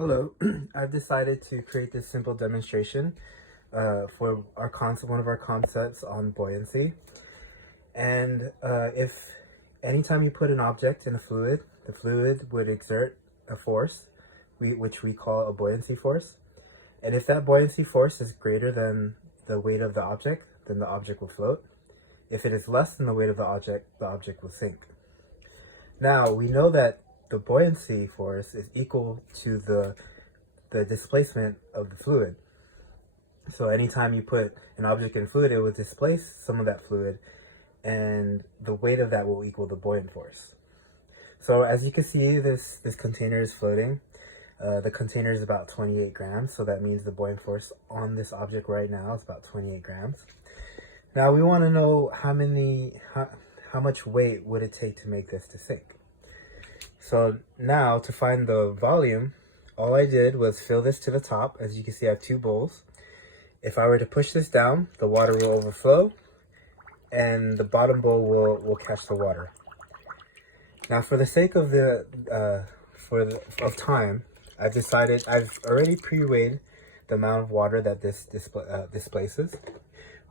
Hello, I've decided to create this simple demonstration for one of our concepts on buoyancy. And if anytime you put an object in a fluid, the fluid would exert a force, which we call a buoyancy force. And if that buoyancy force is greater than the weight of the object, then the object will float. If it is less than the weight of the object will sink. Now, we know that the buoyancy force is equal to the displacement of the fluid. So anytime you put an object in fluid, it will displace some of that fluid, and the weight of that will equal the buoyant force. So as you can see, this container is floating. The container is about 28 grams, so that means the buoyant force on this object right now is about 28 grams. Now we want to know how much weight would it take to make this to sink. So now to find the volume, all I did was fill this to the top. As you can see, I have two bowls. If I were to push this down, the water will overflow and the bottom bowl will catch the water. Now for the sake of time, I've already pre-weighed the amount of water that this displaces,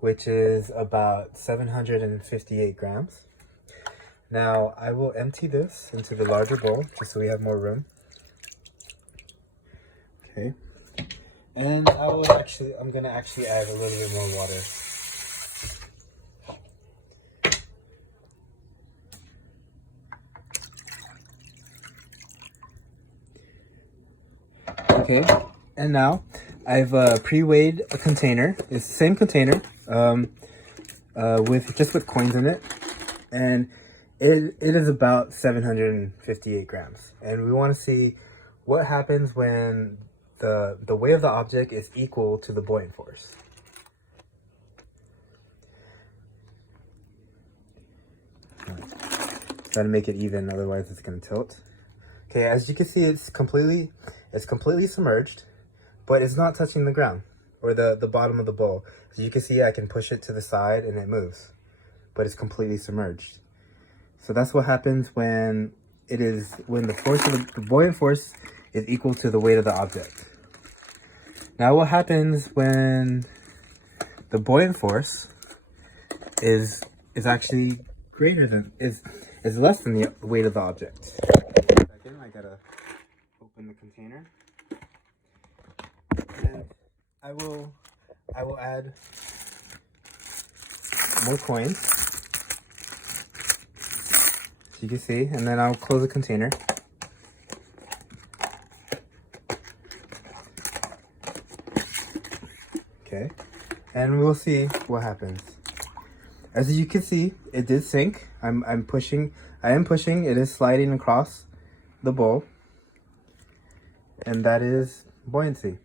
which is about 758 grams. Now I will empty this into the larger bowl just so we have more room. Okay. And I'm gonna actually add a little bit more water. Okay, and now I've pre-weighed a container. It's the same container with coins in it, and it is about 758 grams. And we want to see what happens when the weight of the object is equal to the buoyant force. Try to make it even, otherwise it's going to tilt. Okay, as you can see, it's completely submerged, but it's not touching the ground or the bottom of the bowl. As you can see, I can push it to the side and it moves, but it's completely submerged. So that's what happens when the buoyant force is equal to the weight of the object. Now what happens when the buoyant force is actually is less than the weight of the object? Again, I gotta open the container, and I will add more coins. You can see, and then I'll close the container. Okay, and we'll see what happens. As you can see, it did sink. I am pushing. It is sliding across the bowl, and that is buoyancy.